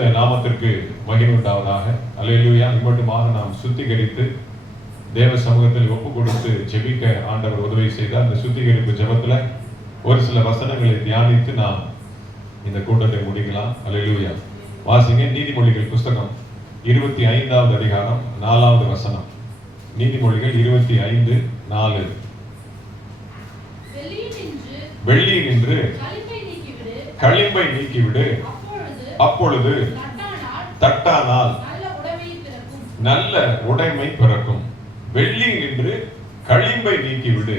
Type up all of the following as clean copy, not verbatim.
பரிசுத்த நாமத்திற்கு மகிமை உண்டாவதாக. அல்லேலூயா. இம்மட்டுமாக நாம் சுத்திகரித்து தேவ சமூகத்தில் ஒப்பு கொடுத்து ஜெபிக்க ஆண்டவர் உதவி செய்தார். அந்த சுத்திகரிப்பு ஜெபத்துல ஒரு சில வசனங்களை தியானித்து நாம் இந்த கூட்டத்தை முடிக்கலாம். அல்லேலூயா. வாசிங்க நீதிமொழிகள் புஸ்தகம் 25வது அதிகாரம் 4வது வசனம். நீதிமொழிகள் 25:4. வெள்ளி நின்று களிம்பை நீக்கிவிடு, அப்பொழுது தட்டானால் நல்ல உடைமை பிறக்கும். வெள்ளி நின்று களிம்பை நீக்கிவிடு,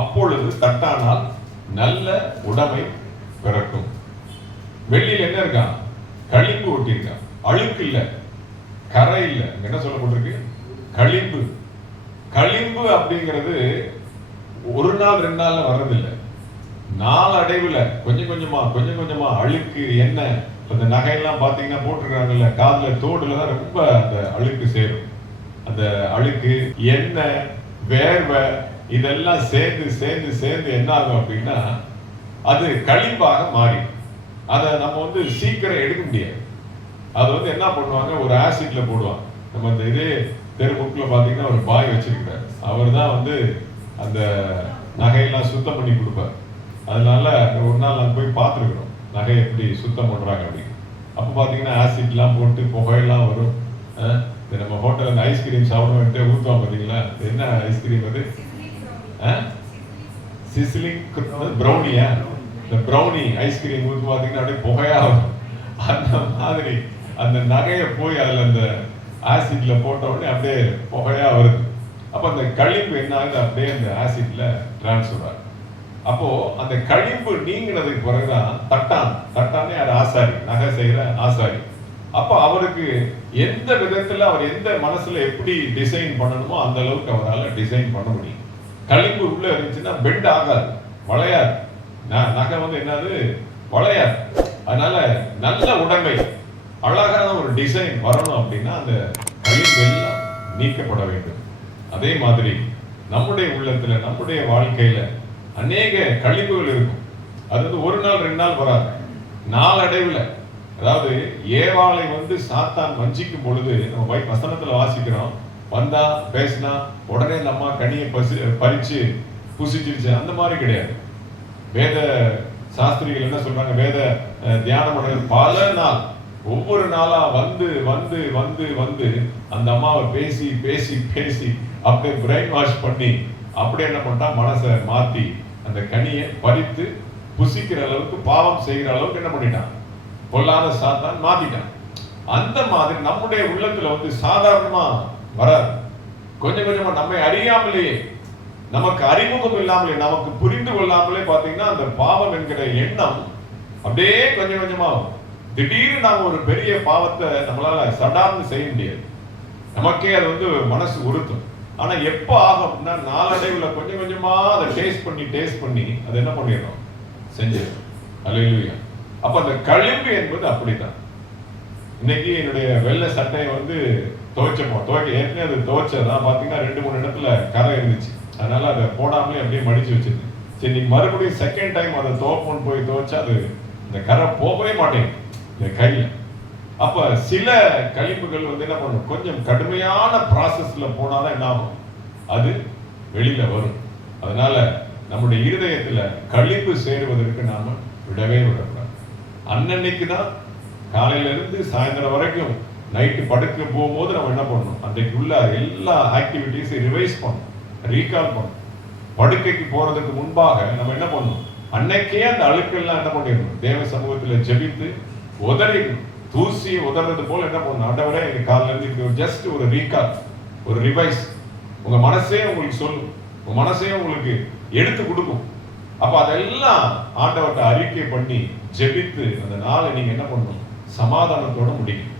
அப்பொழுது தட்டானால் நல்ல உடைமை பிறக்கும். வெள்ளியில் என்ன இருக்கா? களிம்பு ஒட்டியிருக்கா. அழுக்கு இல்ல, கரை இல்ல. என்ன சொல்லப்பட்டிருக்கு? களிம்பு. களிம்பு அப்படிங்கிறது ஒரு நாள் 2 நாள்ல வர்றதில்லை. நாளடைவுல கொஞ்சம் கொஞ்சமா அழுக்கு என்ன அந்த நகையெல்லாம் பாத்தீங்கன்னா போட்டுருக்காங்கல்ல, காதுல தோடுல தான் ரொம்ப அந்த அழுக்கு சேரும். அந்த அழுக்கு எண்ணெய் வேர்வை இதெல்லாம் சேர்ந்து என்ன ஆகும் அப்படின்னா அது களிம்பாக மாறி அதை நம்ம சீக்கிரம் எடுக்க முடியாது. அது என்ன பண்ணுவாங்க, ஒரு ஆசிட்ல போடுவாங்க. நம்ம இந்த இதே தெருமுக்கில் பாத்தீங்கன்னா ஒரு பாய் வச்சிருக்கிறார். அவர் தான் அந்த நகையெல்லாம் சுத்தம் பண்ணி கொடுப்பார். அதனால ஒரு நாள் நாங்கள் போய் பார்த்துருக்குறோம் நகை எப்படி சுத்தம் பண்றாங்க அப்படின்னு. அப்போ பார்த்தீங்கன்னா ஆசிட்லாம் போட்டு புகையெல்லாம் வரும். நம்ம ஹோட்டல் அந்த ஐஸ்கிரீம் சாப்பிடுவோம் ஊற்றுவாங்க பார்த்தீங்களா? என்ன ஐஸ்கிரீம் அது? சிஸ்லிங் ப்ரௌனியா? இந்த ப்ரௌனி ஐஸ்கிரீம் ஊற்றி பார்த்தீங்கன்னா அப்படியே புகையா வரும். அந்த மாதிரி அந்த நகையை போய் அதில் அந்த ஆசிட்ல போட்ட உடனே அப்படியே புகையா வருது. அப்போ அந்த களிம்பு என்ன ஆகுது? அப்படியே அந்த ஆசிட்ல டிரான்ஸ்ஃபர் ஆகுது. அப்போ அந்த களிம்பு நீங்கினதுக்கு பிறகுதான் தட்டானே அது ஆசாரி, நகை செய்யற ஆசாரி. அப்ப அவருக்கு எந்த விதத்துல அவர் எந்த மனசுல எப்படி டிசைன் பண்ணணுமோ அந்த அளவுக்கு அவரால் டிசைன் பண்ண முடியும். களிம்பு உள்ள இருந்துச்சுன்னா பெண்ட் ஆகாது, வளையாது. நகை என்னது? வளையாது. அதனால நல்ல உடைமை, அழகான ஒரு டிசைன் வரணும் அப்படின்னா அந்த களிம்பு எல்லாம் நீக்கப்பட வேண்டும். அதே மாதிரி நம்முடைய உள்ளத்துல, நம்முடைய வாழ்க்கையில அநேக களிம்புகள் இருக்கும். அது ஒரு நாள் 2 நாள் வராது. நாளடைவுல, அதாவது ஏவாளை சாத்தான் வஞ்சிக்கும் பொழுது நம்ம வசனத்துல வாசிக்கிறோம், வந்தா பேசினா உடனே நம்ம கனியை பறிச்சு புசிச்சிருச்சு. அந்த மாதிரி கிடையாது. வேத சாஸ்திரிகள் என்ன சொல்றாங்க? வேத தியானம் பல நாள், ஒவ்வொரு நாளா வந்து அந்த அம்மாவை பேசி அப்படியே பிரெயின் வாஷ் பண்ணி அப்படியே என்ன பண்ணிட்டா, மனசை மாத்தி அந்த கனியை பறித்து புசிக்கிற அளவுக்கு, பாவம் செய்கிற அளவுக்கு என்ன பண்ணிட்டான்? பொல்லாத சாத்தான் மாத்திட்டான். அந்த மாதிரி நம்முடைய உள்ளத்துல சாதாரணமா வராது. கொஞ்சமா நம்மை அறியாமலேயே, நமக்கு அறிமுகம் இல்லாமலே, நமக்கு புரிந்து கொள்ளாமலே பாத்தீங்கன்னா அந்த பாவம் என்கிற எண்ணம் அப்படியே கொஞ்சமா திடீர்னு நாம ஒரு பெரிய பாவத்தை நம்மளால சடார்னு செய்ய முடியாது. நமக்கே அது மனசு உறுத்தும். ஆனா எப்ப ஆகும் அப்படின்னா நாளடைவுல கொஞ்சமா அதை டேஸ்ட் பண்ணி அதை என்ன பண்ணிடுறோம்? செஞ்சிடும். அல்லேலூயா. அப்ப அந்த களிம்பு என்பது அப்படித்தான். இன்னைக்கு என்னுடைய வெள்ளை சட்டையை ஏற்கனவே அது துவைச்சதான் பாத்தீங்கன்னா 2-3 இடத்துல கரை இருந்துச்சு. அதனால அதை போடாமலே அப்படியே மடிச்சு வச்சிருந்தேன். சரி, நீங்க மறுபடியும் செகண்ட் டைம் அதை துவைப்போன்னு போய் துவைச்சா அது இந்த கரை போகவே மாட்டேங்குது இந்த கையில. அப்ப சில களிம்புகள் என்ன பண்ணும்? கொஞ்சம் கடுமையான ப்ராசஸ்ல போனாதான் என்ன ஆகும்? அது வெளியில வரும். அதனால நம்முடைய இருதயத்துல களிம்பு சேருவதற்கு நாம விடவே விடக்கூடாது. அன்னன்னைக்கு தான் காலையில இருந்து சாயந்தரம் வரைக்கும் நைட்டு படுக்க போகும்போது நம்ம என்ன பண்ணணும்? அன்றைக்கு உள்ள எல்லா ஆக்டிவிட்டிஸையும் ரிவைஸ் பண்ணணும், ரீகால் பண்ணணும். படுக்கைக்கு போறதுக்கு முன்பாக நம்ம என்ன பண்ணணும்? அன்னைக்கே அந்த அழுக்கெல்லாம் என்ன பண்ணிடணும்? தேவ சமூகத்துல ஜெபித்து உதறிடணும். தூசி உதறது போல என்ன பண்ணணும்? ஆண்டவரே, காலையில இருந்து ஜஸ்ட் ஒரு ரீகால், ஒரு ரிவைஸ். உங்க மனசே உங்களுக்கு சொல்லும், உங்க மனசே உங்களுக்கு எடுத்து கொடுக்கும். அப்ப அதெல்லாம் ஆண்டவர்கிட்ட அறிக்கை பண்ணி ஜெபித்து அந்த நாளை நீங்க என்ன பண்ணணும்? சமாதானத்தோட முடியும்.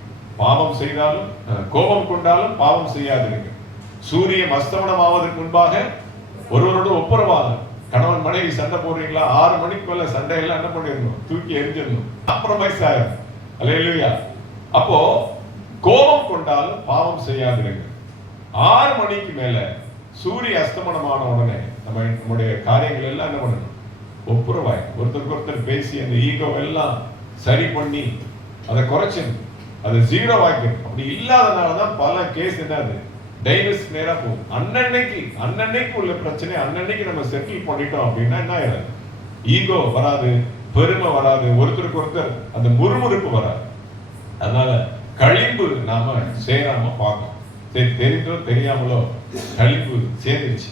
பாவம் செய்தாலும், கோபம் கொண்டாலும் பாவம் செய்யாதீங்க. சூரியன் அஸ்தமனம் ஆவதற்கு முன்பாக ஒருவரோட ஒப்புரவாகும். கணவன் மனைவி சண்டை போடுறீங்களா? 6 மணிக்கு மேல சண்டையெல்லாம் என்ன பண்ணிடணும்? தூக்கி எரிஞ்சிடணும். காம்ப்ரமைஸ் ஆயிடும். அல்லேலூயா. அப்போ கோபம் கொண்டாலும் பாவம் செய்யாதீங்க. 6 மணிக்கு மேல சூரிய அஸ்தமனமான உடனே நம்முடைய காரியங்கள் எல்லாம் என்ன பண்ணணும்? ஒப்புரவாய் ஒருத்தருக்கு ஒருத்தர் பேசி அந்த ஈகோ எல்லாம் சரி பண்ணி அதை குறைச்சிடணும். அது ஜீரோ ஆக்கிடும். அப்படி இல்லாதனாலதான் பல கேஸ் என்னது டைவர்ஸ் நேரா போகும். அன்னன்னைக்கு உள்ள பிரச்சனை அன்னன்னைக்கு நம்ம செட்டில் பண்ணிட்டோம் அப்படின்னா என்ன ஆயிடாது, ஈகோ வராது, பெருமை வராது, ஒருத்தருக்கு ஒருத்தர் அந்த முறுமுறுப்பு வராது. அதனால களிம்பு நாம சேராம பார்க்கணும். சரி, தெரிந்தோ தெரியாமலோ களிம்பு சேர்ந்துருச்சு.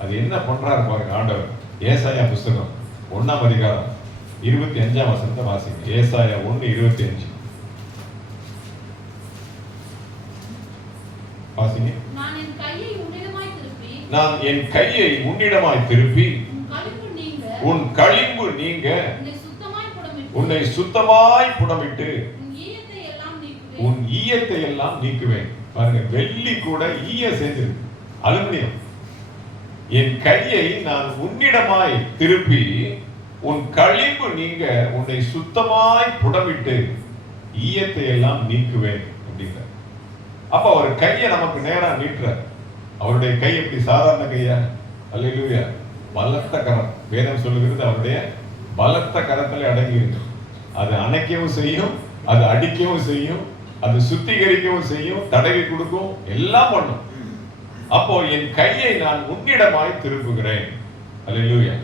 அது என்ன பண்றாரு பாருங்க ஆண்டவர். ஏசாயா புஸ்தகம் 1ஆம் அதிகாரம் 25ஆம் வசனத்தை வாசிங்க. ஏசாயா 1:25 வாசிங்க. நான் என் கையை உன்னிடமாய் திருப்பி உன் களிம்பு நீங்க உன்னை சுத்தமாய் புடமிட்டு உன் ஈயத்தை எல்லாம் நீக்குவேன். பாருங்க, வெள்ளி கூட ஈய சேர்ந்திருக்கு, அலுமினியம். என் கையை நான் உன்னிடமாய் திருப்பி உன் களிம்பு நீங்க உன்னை சுத்தமாய் புடமிட்டு ஈயத்தை எல்லாம் நீக்குவேன் அப்படிங்கிற. அப்ப அவர் கையை நமக்கு நேரா நீட்டுறார். அவருடைய கை எப்படி சாதாரண கையா? அல்லேலூயா, பலத்த கரம். வேதம் சொல்லுகிறது அவருடைய பலத்த கரத்தில் அடங்கி இருக்கு. அது அணைக்கவும் செய்யும், அது அடிக்கவும் செய்யும், அது சுத்திகரிக்கவும் செய்யும், தடவி கொடுக்கும், எல்லாம் பண்ணும். அப்போ என் கையை நான் உன்னிடமாய் திருப்புகிறேன். அல்லேலூயா.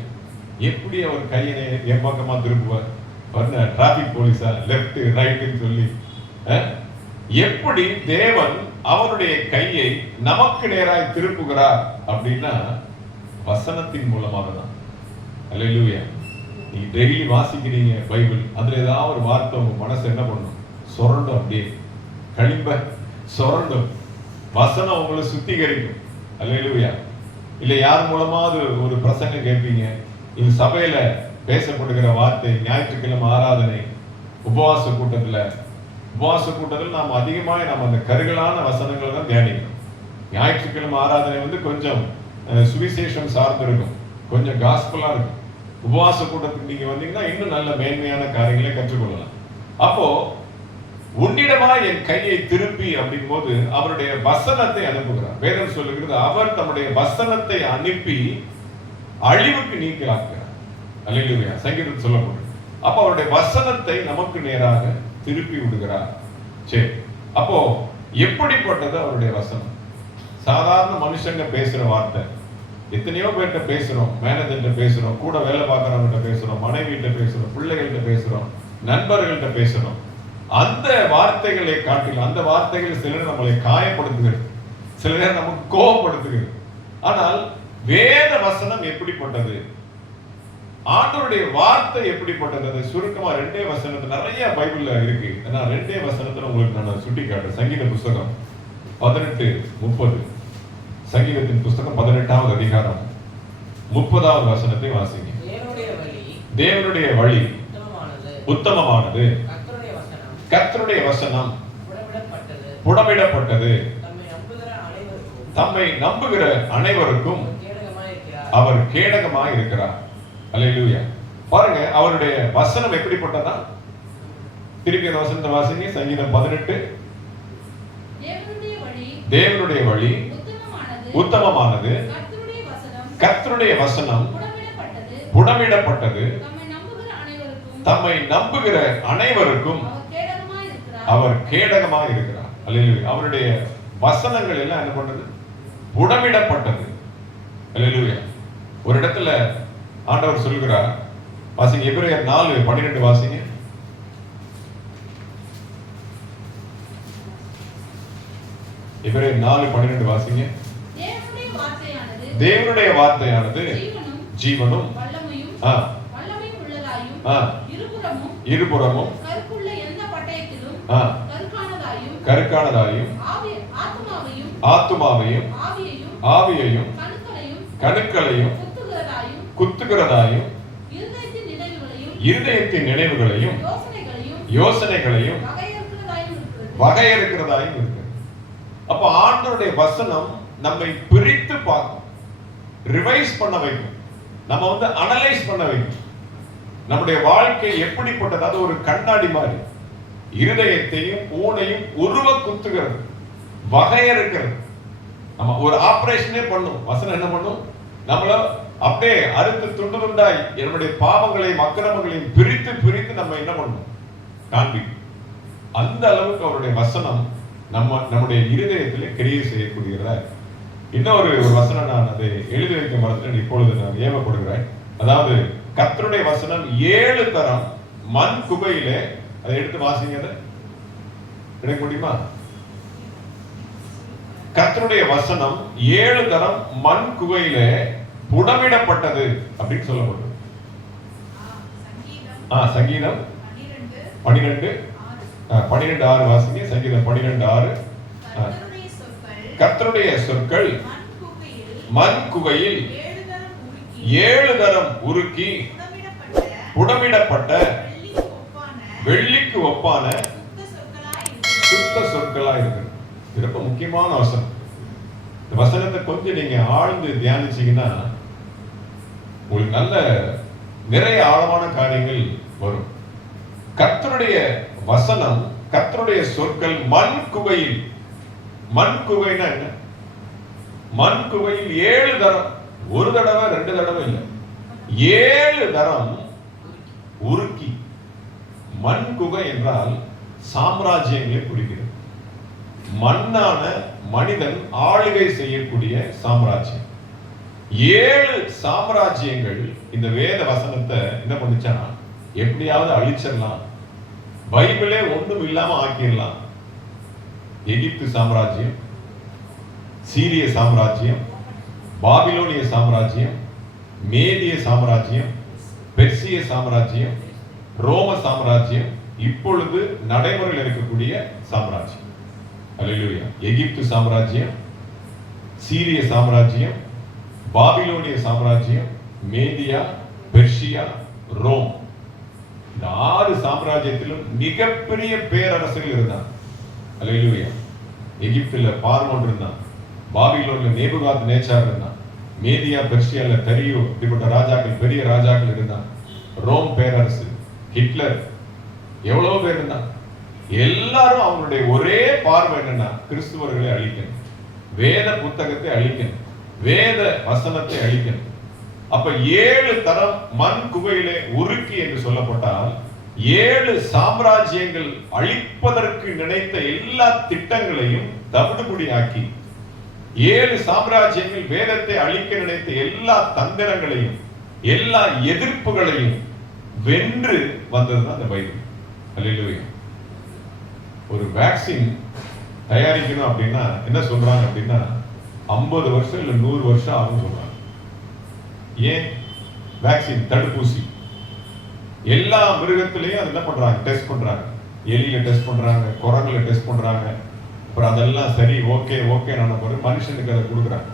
எப்படி அவர் கையை என் பக்கமா திருப்புவார்? டிராபிக் போலீஸா லெப்ட் ரைட்னு சொல்லி எப்படி தேவன் அவருடைய கையை நமக்கு நேராய் திருப்புகிறார் அப்படின்னா வசனத்தின் மூலமாக தான். அல்லேலூயா. நீங்க டெய்லி வாசிக்கிறீங்க பைபிள், அதுல ஏதாவது ஒரு வார்த்தை உங்க மனசு என்ன பண்ணும்? சொரண்டும், அப்படியே களிம்ப சொரண்டும். வசனம் உங்களை சுத்திகரிக்கும். அல்லேலூயா. இல்ல யார் மூலமாவது ஒரு பிரசங்கம் கேட்பீங்க, இது சபையில பேசப்படுகிற வார்த்தை, ஞாயிற்றுக்கிழமை ஆராதனை, உபவாச கூட்டத்தில் நாம் அதிகமாக நாம் அந்த கருகலான வசனங்களை தான் தியானிக்கணும். ஞாயிற்றுக்கிழமை ஆராதனை கொஞ்சம் சுவிசேஷம் சார்ந்து இருக்கும், கொஞ்சம் காஸ்பலா இருக்கும். உபவாச கூட்டத்துக்கு நீங்க வந்தீங்கன்னா இன்னும் நல்ல மேன்மையான காரியங்களை கற்றுக்கொள்ளலாம். அப்போ உன்னிடமா என் கையை திருப்பி அப்படின் போது அவருடைய வசனத்தை அனுப்புகிறார். வேதம் சொல்லுகிறது அவர் தம்முடைய வசனத்தை அனுப்பி அழிவுக்கு நீக்கலாக்கிறார். அல்லேலூயா. சங்கீதத்தில் சொல்லப்படுது. அப்ப அவருடைய வசனத்தை நமக்கு நேராக திருப்பி விடுகிறார். சரி, அப்போ எப்படிப்பட்டது அவருடைய வசனம்? சாதாரண மனுஷங்க பேசுற வார்த்தை. எத்தனையோ பேர்கிட்ட பேசுறோம், மேனேஜர்கிட்ட பேசுறோம், கூட வேலை பார்க்கறவங்ககிட்ட பேசுறோம், மனைவிகிட்ட பேசுறோம், பிள்ளைகள்கிட்ட பேசுறோம், நண்பர்கள்ட்ட பேசுறோம். அந்த வார்த்தைகளை காட்டிலும் அந்த வார்த்தைகள் சில நேரம் நம்மளை காயப்படுத்துகிறது, சில நேரம் நமக்கு கோபப்படுத்துகிறது. ஆனால் வேத வசனம் எப்படிப்பட்டது? ஆண்டவருடைய வார்த்தை எப்படிப்பட்டது? அது சுருக்கமா 2 வசனத்துல நிறைய பைபிள்ல இருக்கு. நான் 2 வசனத்துல உங்களுக்கு நான் சுட்டி காட்டுறேன். சங்கீத புஸ்தகம் 18:30. சங்கீதத்தின் புஸ்தகம் 18ஆவது அதிகாரம் 30ஆவது வசனத்தை வாசிங்க. தேவனுடைய வழி உத்தமமானது, கர்த்தருடைய வசனம் புடமிடப்பட்டது, தம்மை நம்புகிற அனைவருக்கும் அவர் கேடகமாய் இருக்கிறார். அல்லேலூயா. பாருங்க, அவருடைய வசனம் எப்படிப்பட்டதா? திருப்பி அந்த வசனத்தை வாசிங்க. சங்கீதம் 18. தேவனுடைய வழி உத்தமமானது, கர்த்தருடைய வசனம் புடமிடப்பட்டது, தம்மை நம்புகிற அனைவருக்கும் அவர் கேடகமாய் இருக்கிறார். அல்லேலூயா. அவருடைய வசனங்கள் எல்லாம் என்ன பண்றது? புடமிடப்பட்டது. அல்லேலூயா. ஒரு இடத்துல ஆண்டவர் சொல்கிறார், வாசிங்க. எபிரேயர் 4:12 வாசிங்க. எபிரேயர் 4:12 வாசிங்க. தேவனுடைய வார்த்தையானது ஜீவனும் இருபுறமும் கருக்கானதாயும் ஆத்துமாவையும் ஆவியையும் கணுக்களையும் குத்துகிறதாயும் இருதயத்தின் நினைவுகளையும் யோசனைகளையும் வகையறுக்கிறதாயும் இருக்கு. அப்ப ஆண்டவருடைய வசனம் நம்மை பிரித்து பார்க்கும், ரிவைஸ் பண்ண வைக்கும், நம்ம அனலைஸ் பண்ண வைக்கும். நம்முடைய வாழ்க்கை எப்படிப்பட்டது? அது ஒரு கண்ணாடி மாதிரி இருதயத்தையும் ஊனையும் உருவ குத்துகிறது, வகையறுக்கிறது. நம்ம ஒரு ஆபரேஷனே பண்ணும். வசனம் என்ன பண்ணும்? நம்மள அப்படியே அறுத்து துண்டு துண்டாய் நம்முடைய பாவங்களையும் அக்கிரமங்களையும் பிரித்து பிரித்து நம்ம என்ன பண்ணும்? காண்பிக்கும். அந்த அளவுக்கு அவருடைய வசனம் நம்முடைய இருதயத்திலே கிரியை செய்யக்கூடியதா. இன்னொரு வசனம் நான் அதை எழுதி வைக்க மறந்துட்டேன், இப்பொழுது நான் ஏவப்படுகிறேன். அதாவது கர்த்தருடைய வசனம் 7 தரம் மண் குகையிலே, அதை எடுத்து வாசிங்க, கிடைக்க முடியுமா? கர்த்தருடைய வசனம் 7 தரம் மண் குகையிலே புடமிடப்பட்டது அப்படின்னு சொல்லப்பட்டது. சங்கீதம் 12:6 வாசிங்க. சங்கீதம் 12:6. கர்த்தருடைய சொற்கள் மண் குகையில் 7 தரம் உருக்கி புடமிடப்பட்ட வெள்ளிக்கு ஒப்பான சுத்த சொற்களா இருக்கு. ரொம்ப முக்கியமான வசனம். இந்த வசனத்தை கொஞ்சம் நீங்க ஆழ்ந்து தியானிச்சீங்கன்னா உங்களுக்கு நல்ல நிறைய ஆழமான காரியங்கள் வரும். கர்த்தருடைய வசனம், கர்த்தருடைய சொற்கள் மண் குகையில். மண் குகைனா என்ன? மண் குகையில் 7 தரம், ஒரு தடவை 2 தடவை இல்லை, 7 தரம் உருக்கி. மண் குகை என்றால் சாம்ராஜ்யங்களை குறிக்கிறது. மண்ணான மனிதன் ஆளுகை செய்யக்கூடிய சாம்ராஜ்யம். 7 சாம்ராஜ்யங்கள் இந்த வேத வசனத்தை என்ன பண்ணிச்சானா எப்படியாவது அழிச்சிடலாம், பைபிளே ஒண்ணும் இல்லாம ஆக்கிடலாம். எகிப்து சாம்ராஜ்யம், சீரிய சாம்ராஜ்யம், பாபிலோனிய சாம்ராஜ்யம், மேதிய சாம்ராஜ்யம், பெர்சிய சாம்ராஜ்யம், ரோம சாம்ராஜ்யம், இப்பொழுது நடைமுறையில் இருக்கக்கூடிய சாம்ராஜ்யம். அல்லேலூயா. எகிப்து சாம்ராஜ்யம், சீரிய சாம்ராஜ்யம், பாபிலோனிய சாம்ராஜ்யம், மேதியா, பெர்சியா, ரோம். இந்த 6 சாம்ராஜ்யத்திலும் மிகப்பெரிய பேரரசுகள் இருந்தான். அல்லேலூயா. எகிப்துல பார்வோன் இருந்தான், பாபிலோன்ல நேபுகாத் நேச்சார் இருந்தான், மேதியா பெர்சியால தரியோ, இப்படிப்பட்ட ராஜாக்கள், பெரிய ராஜாக்கள் இருந்தான். ரோம் பேரரசு, ஹிட்லர், எவ்வளவு பேர் இருந்தான். எல்லாரும் அவங்களுடைய ஒரே பார்வை என்னன்னா கிறிஸ்துவர்களை அழிக்கணும், வேத புத்தகத்தை அழிக்கணும், வேத வசனத்தை அழிக்கணும். அப்ப 7 தரம் மண் குகையிலே உருக்கி என்று சொல்லப்பட்டால் 7 சாம்ராஜ்யங்கள் அழிப்பதற்கு நினைத்த எல்லா திட்டங்களையும் தவிடுபடியாக்கி, 7 சாம்ராஜ்யங்கள் வேதத்தை அழிக்க நினைத்த எல்லா தந்திரங்களையும் எல்லா எதிர்ப்புகளையும் வென்று வந்ததுதான் அந்த பைபிள். அல்லேலூயா. ஒரு வேக்சின் தயாரிக்கணும் அப்படின்னா என்ன சொல்றாங்க அப்படின்னா 50 வருஷம் இல்ல 100 வருஷம் ஆகும் சொல்றாங்க. ஏன்? வேக்சின், தடுப்பூசி எல்லா மிருகத்திலையும் அது என்ன பண்றாங்க, டெஸ்ட் பண்றாங்க. எலியில டெஸ்ட் பண்றாங்க, குரங்குல டெஸ்ட் பண்றாங்க. அப்புறம் அதெல்லாம் சரி, ஓகே நான் மனுஷனுக்கு அதை கொடுக்குறாங்க.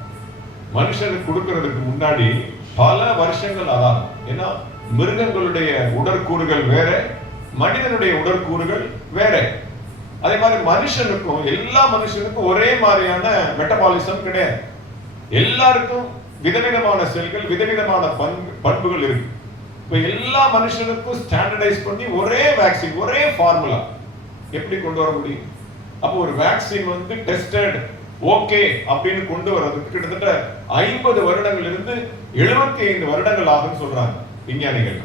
மனுஷனுக்கு கொடுக்கறதுக்கு முன்னாடி பல வருஷங்கள் ஆகும். ஏன்னா மிருகங்களுடைய உடற்கூறுகள் வேற, மனிதனுடைய உடற்கூறுகள் வேற. அதே மாதிரி மனுஷனுக்கும், எல்லா மனுஷனுக்கும் ஒரே மாதிரியான மெட்டபாலிசம் கிடையாது. எல்லாருக்கும் விதவிதமான செல்கள், விதவிதமான பண்புகள் இருக்கு. இப்ப எல்லா மனுஷனுக்கும் ஸ்டாண்டர்டைஸ் பண்ணி ஒரே வேக்சின், ஒரே ஃபார்முலா எப்படி கொண்டு வர முடியும்? அப்போ ஒரு வேக்சின் வந்து டெஸ்டட் ஓகே அப்படின்னு கொண்டு வர்றதுக்கு கிட்டத்தட்ட 50 வருடங்கள் இருந்து 75 வருடங்கள் ஆகும்னு சொல்றாங்க விஞ்ஞானிகள்.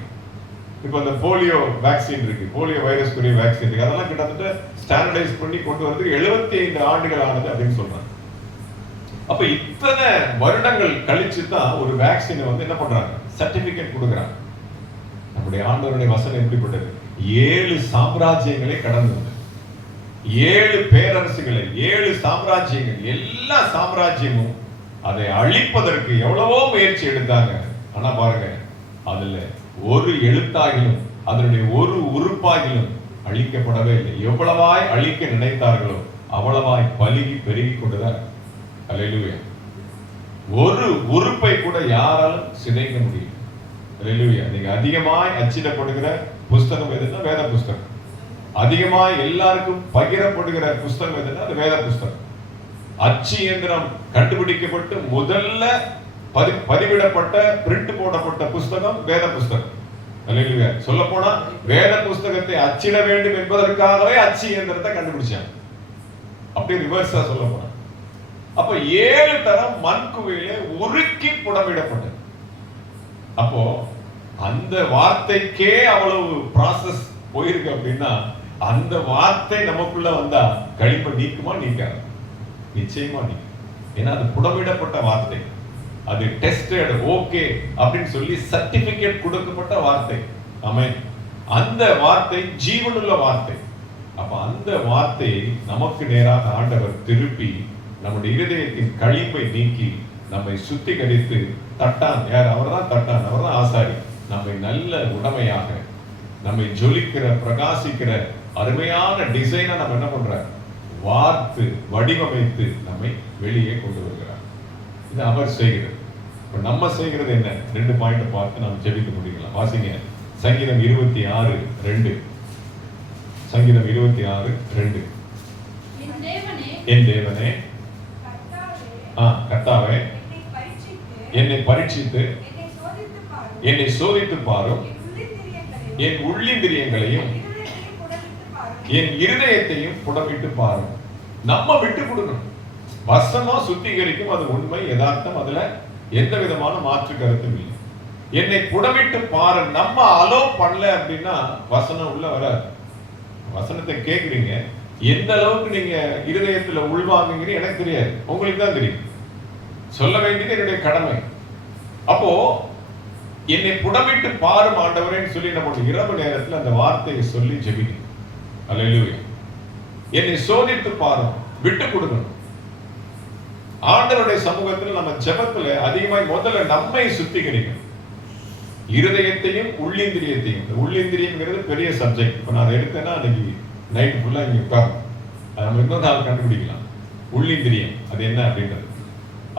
இப்போ அந்த போலியோ வேக்சின் இருக்கு, போலியோ வைரஸ்க்குரிய வேக்சின் இருக்கு, அதெல்லாம் கிட்டத்தட்ட ஸ்டாண்டர்டைஸ் பண்ணி கொண்டு வரதுக்கு 75 ஆண்டுகள் ஆனது அப்படின்னு சொல்றாங்க. அப்ப இத்தனை வருடங்கள் கழிச்சு தான் ஒரு வேக்சினை வந்து என்ன பண்றாங்க, சர்டிபிகேட் கொடுக்குறாங்க. நம்முடைய ஆண்டவருடைய வசனம் எப்படிப்பட்டது? 7 சாம்ராஜ்யங்களை கடந்தது, 7 பேரரசுகளை, 7 சாம்ராஜ்யங்கள். எல்லா சாம்ராஜ்யமும் அதை அழிப்பதற்கு எவ்வளவோ முயற்சி எடுத்தாங்க. ஆனா பாருங்க, அதுல ஒரு எழுத்தாகிலும் அதனுடைய ஒரு உறுப்பாகிலும் அழிக்கப்படவே இல்லை. எவ்வளவாய் அழிக்க நினைத்தார்களோ அவ்வளவாய் பலுகி பெருகி கொண்டுதான். அல்லேலூயா. ஒரு உறுப்பை கூட யாராலும் சிதைக்க முடியும். அல்லேலூயா. நீங்க அதிகமாய் அச்சிடப்படுகிற புஸ்தகம் எதுன்னா வேத புஸ்தகம். அதிகமாய் எல்லாருக்கும் பகிரப்படுகிற புஸ்தகம் எதுன்னா அது வேத புஸ்தகம். அச்சு இயந்திரம் கண்டுபிடிக்கப்பட்டு முதல்ல பதிவிடப்பட்ட பிரிண்ட் போடப்பட்ட புஸ்தகம் வேத புஸ்தகம். அல்லேலூயா. சொல்ல போனா வேத புஸ்தகத்தை அச்சிட வேண்டும் என்பதற்காகவே அச்சு இயந்திரத்தை கண்டுபிடிச்சாங்க. அப்படியே ரிவர்ஸா சொல்ல போனா, அப்ப 7 தரம் மண் குகையிலே உருக்கி புடமிடப்பட்டது. அப்போ அந்த வார்த்தைக்கே அவ்வளவு ப்ராசஸ் போயிருக்கு அப்படின்னா அந்த வார்த்தை நமக்குள்ள வந்தா களிப்பை நீக்குமா நீக்காது? நிச்சயமா நீக்கும். ஏன்னா அது புடமிடப்பட்ட வார்த்தை, அது டெஸ்டட் ஓகே அப்படின்னு சொல்லி சர்டிபிகேட் கொடுக்கப்பட்ட வார்த்தை. ஆமென். அந்த வார்த்தை ஜீவனுள்ள வார்த்தை. அப்ப அந்த வார்த்தையை நமக்கு நேராக ஆண்டவர் திருப்பி நம்முடைய இருதயத்தின் களிப்பை நீக்கி நம்மை சுத்திகரித்து தட்டான். யார்? அவர்தான் தட்டான், அவர்தான் ஆசாரி. நம்மை நல்ல உடமையாக, நம்மை ஜொலிக்கிற பிரகாசிக்கிற அருமையான டிசைனை நம்ம என்ன பண்றார்? வார்த்து வடிவமைத்து நம்மை வெளியே கொண்டு வருகிறார். இது அவர் செய்கிறது. இப்ப நம்ம செய்கிறது என்ன? 2 பாயிண்ட் பார்த்து நாம் ஜெபிக்க முடியலாம். வாசிங்க சங்கீதம் 26:2. சங்கீதம் 26:2. என் தேவனே, கர்த்தாவே, என்னை பரீட்சித்து என்னை சோதித்து பாரும், என் உள்ளிந்திரியங்களையும் என் இருதயத்தையும் புடமிட்டு பாரும். நம்ம விட்டு கொடுக்கணும். வசனம் சுத்திகரிக்கும், அது உண்மை, யதார்த்தம், அதுல எந்த விதமான மாற்று கருத்தும் இல்லை. என்னை புடமிட்டு பாரு. நம்ம அலோ பண்ணல அப்படின்னா வசனம் உள்ள வராது. வசனத்தை கேட்குறீங்க, எந்த அளவுக்கு நீங்க இருதயத்துல உள்வாங்குங்கிறீங்க எனக்கு தெரியாது, உங்களுக்கு தான் தெரியும். சொல்ல வேண்டியது என்னுடைய கடமை. அப்போ என்னை புடமிட்டு பாரும் ஆண்டவரேன்னு சொல்லி நம்ம இரவு நேரத்தில் அந்த வார்த்தையை சொல்லி ஜெபிக்கணும். அல்லேலூயா. என்னை சோதித்து பாரும், விட்டு கொடுக்கணும். ஆண்டவருடைய சமூகத்தில் நம்ம ஜெபத்துல அதிகமாய் முதல்ல நம்மை சுத்திகரிக்கணும். இருதயத்தையும் உள்ளிந்திரியத்தையும். உள்ளிந்திரியம்ங்கிறது பெரிய சப்ஜெக்ட். இப்போ நான் அதை எடுத்தேன்னா அன்னைக்கு நைட் ஃபுல்லா இங்க உட்காரும். அது நம்ம இன்னொரு நாள் கண்டுபிடிக்கலாம். உள்ளிந்திரியம் அது என்ன அப்படின்றது.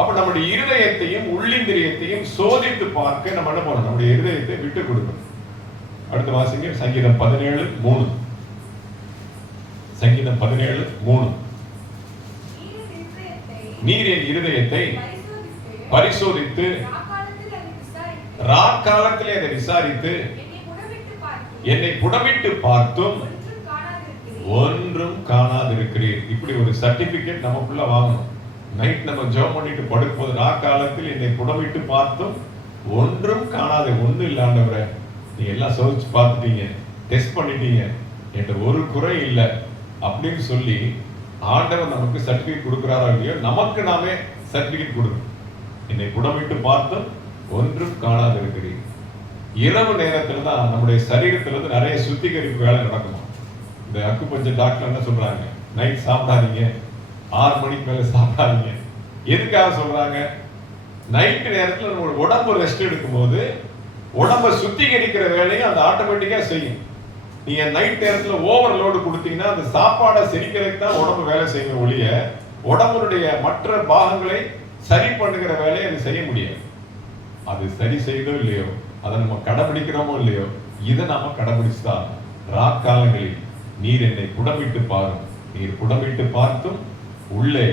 அப்ப நம்முடைய இருதயத்தையும் உள்ளிந்திரியத்தையும் சோதித்து பார்க்க நம்ம என்ன பண்ணணும்? நம்முடைய இருதயத்தை விட்டு கொடுக்கணும். அடுத்த வாசிங்க சங்கீதம் 17:3. சங்கீதம் 17:3. நீர் என் இருதயத்தை பரிசோதித்து ராக்காலத்திலே அதை விசாரித்து என்னை புடமிட்டு பார்த்தும் ஒன்றும் காணாதிருக்கிறீர். இப்படி ஒரு சர்டிபிகேட் நமக்குள்ள வாங்கணும். நைட் நம்ம ஜெபம் பண்ணிட்டு படுக்கும் போது ராக்காலத்தில் என்னை புடமிட்டு பார்த்தும் ஒன்றும் காணாது. ஒன்றும் இல்லை ஆண்டவரே, நீங்க எல்லாம் சோதிச்சு பார்த்துட்டீங்க, டெஸ்ட் பண்ணிட்டீங்க, என்ற ஒரு குறை இல்லை அப்படின்னு சொல்லி ஆண்டவர் நமக்கு சர்டிபிகேட் கொடுக்கிறாரோ இல்லையோ, நமக்கு நாமே சர்டிபிகேட் கொடுக்கணும். என்னை புடமிட்டு பார்த்தும் ஒன்றும் காணாது இருக்கிறீர். இரவு நேரத்துல தான் நம்முடைய சரீரத்திலிருந்து நிறைய சுத்திகரிப்பு வேலை நடக்குமா. இந்த அக்குபஞ்சர் டாக்டர் என்ன சொல்றாங்க? நைட் சாப்பிடாதீங்க, 6 மணிக்கு மேல சாப்பிடாதீங்க. எதுக்காக சொல்றாங்க? நைட்டு நேரத்தில் நம்ம உடம்பு ரெஸ்ட் எடுக்கும் போது உடம்பை சுத்திகரிக்கிற வேலையை அந்த ஆட்டோமேட்டிக்கா செய்யும். நீங்க நைட் நேரத்தில் ஓவர்லோடு கொடுத்தீங்கன்னா அந்த சாப்பாடை செரிக்கிறதுக்கு தான் உடம்பு வேலை செய்யும் ஒழிய உடம்புடைய மற்ற பாகங்களை சரி பண்ணுகிற வேலையை அது செய்ய முடியாது. அது சரி செய்தோ இல்லையோ, அதை நம்ம கடைபிடிக்கிறோமோ இல்லையோ, இதை நாம கடைபிடிச்சுதான். ராக்காலங்களில் நீர் என்னை புடமிட்டு பாரும், நீர் புடமிட்டு பார்த்தும் உள்ளே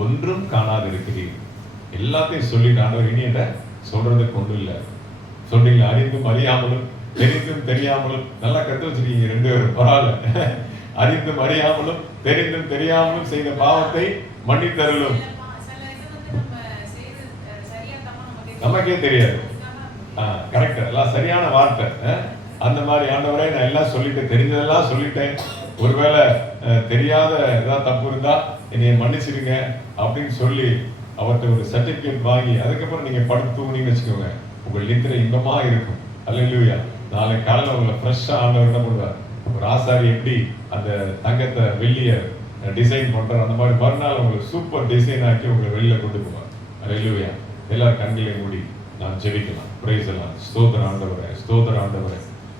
ஒன்றும் காணாது இருக்கிறீர். எல்லாத்தையும் சொல்லிட்டு இனி என்ன சொல்றதுக்கு ஒன்றும் இல்லை. சொல்றீங்க அறிந்தும் அறியாமலும் தெரிந்தும் தெரியாமலும். நல்லா கத்து வச்சிருக்கீங்க 2 பேரும், பரவாயில்ல. அறிந்தும் அறியாமலும் தெரிந்தும் தெரியாமலும் செய்த பாவத்தை மன்னித்தருளும். நமக்கே தெரியாது. கரெக்ட், எல்லாம் சரியான வார்த்தை. அந்த மாதிரி ஆண்டவரே நான் எல்லாம் சொல்லிட்டேன், தெரிஞ்சதெல்லாம் சொல்லிட்டேன், ஒருவேளை தெரியாத ஏதாவது தப்பு இருந்தா என்னை மன்னிச்சிருங்க அப்படின்னு சொல்லி அவர்கிட்ட ஒரு சர்டிபிகேட் வாங்கி அதுக்கப்புறம் நீங்க படுத்து தூங்குனீங்கன்னு வச்சுக்கோங்க, உங்கள் நித்திரை இன்பமா இருக்கும். அல்லேலூயா. நாளை காலையில் உங்களை ஃப்ரெஷ்ஷாக ஆண்டவர் என்ன பண்ணுவார்? ஒரு ஆசாரி எப்படி அந்த தங்கத்தை வெள்ளிய டிசைன் பண்றாரு, அந்த மாதிரி மறுநாள் உங்களுக்கு சூப்பர் டிசைன் ஆக்கி உங்களை வெளியில கொண்டு போவார். அல்லேலூயா. எல்லாரும் கண்களை மூடி நாம் ஜெபிக்கலாம். பிரைஸ் எல்லாம். ஸ்தோத்திர ஆண்டவரே, ஸ்தோத்திர ஆண்டவரே.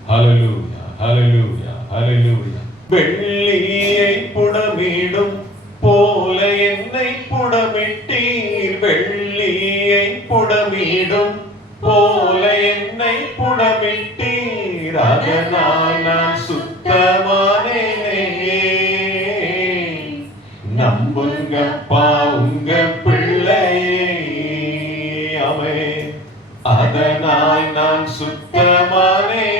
ஹல்லேலூயா, ஹல்லேலூயா, ஹல்லேலூயா. வெள்ளியை புடமிடும் போல என்னை புடமிட்டீர், வெள்ளியை புடமிடும் போல என்னை புடமிட்டீர், அதனால் நான் சுத்தமானேனே. நம்புங்கப்பா உங்க பிள்ளையே, அதனால் நான் சுத்தமானேனே.